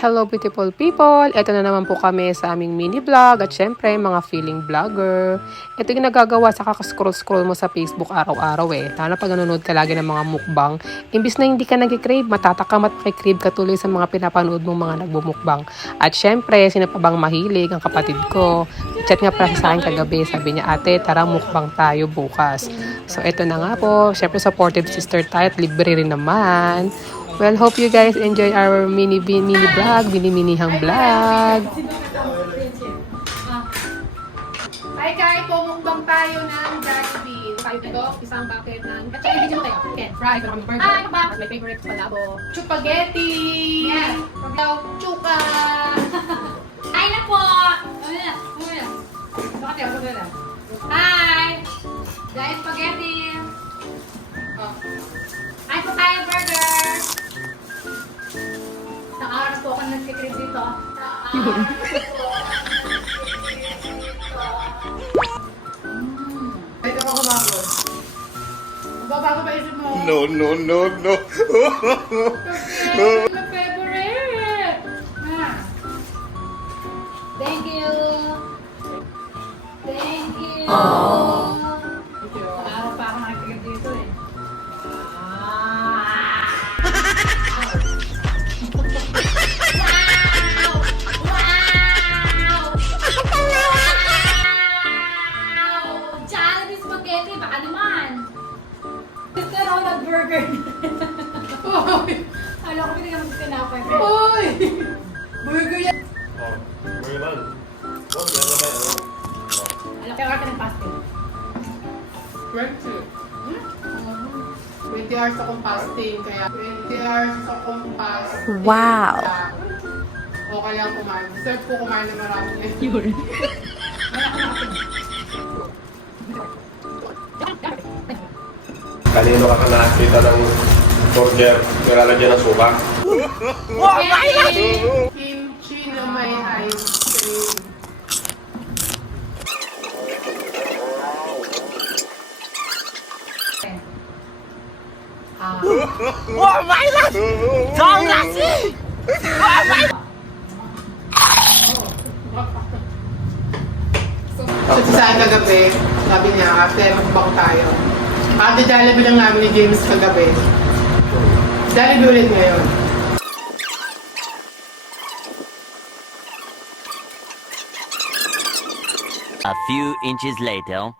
Hello beautiful people! Ito na naman po kami sa aming mini vlog at syempre mga feeling vlogger. Ito yung nagagawa sa kakascroll-scroll mo sa Facebook araw-araw eh. Lalo pag nanonood ka lagi ng mga mukbang. Imbis na hindi ka nag-crave, matatakam at makikrave ka tuloy sa mga pinapanood mong mga nagbumukbang. At syempre, sino pa bang mahilig? Ang kapatid ko. Chat nga pala sa akin kagabi. Sabi niya, ate, tara mukbang tayo bukas. So ito na nga po. Syempre supportive sister tayo at libre rin naman. Well, hope you guys enjoy our mini vlog, mini-minihang vlog. Hi guys, pumukbang tayo ng Jollibee. Tayo ito, isang bucket ng... At saka i-video mo tayo. Okay, fries, ano kami burger. Ano ba? My favorite, palabo. Spaghetti! Yes! Chuka! Ay na po! Umuna. Bakit yan? Bakit yan? Hi! Guys, spaghetti! Oh. Ay po tayo burger! Sa oras po ako nagsikrip dito. Ito ka kumakon. Magbabago pa isip mo. No. My favorite! Thank you! Thank you! Thank you. Sa araw pa ako nagsikrip dito eh. Jollibee spaghetti, baka naman. Mr. Ronald Burger. Uy! Alam ko, hindi ka mag-tinapay. Uy! Burger yan! Alam ko, kaya ka ng pastel. 20 hours akong fasting, kaya 20 hours akong fasting. Wow. O kaya kumain. Deserve ko kumain na marami ngayon. Kanino ka nakakita ng burger, nilalagyan ng suka? Kimchi na may ice cream. So, sa akin kagabi, sabi niya, ate, magbang tayo. Ate, Jollibee lang namin ni James kagabi. Jollibee ulit ngayon. A few inches later.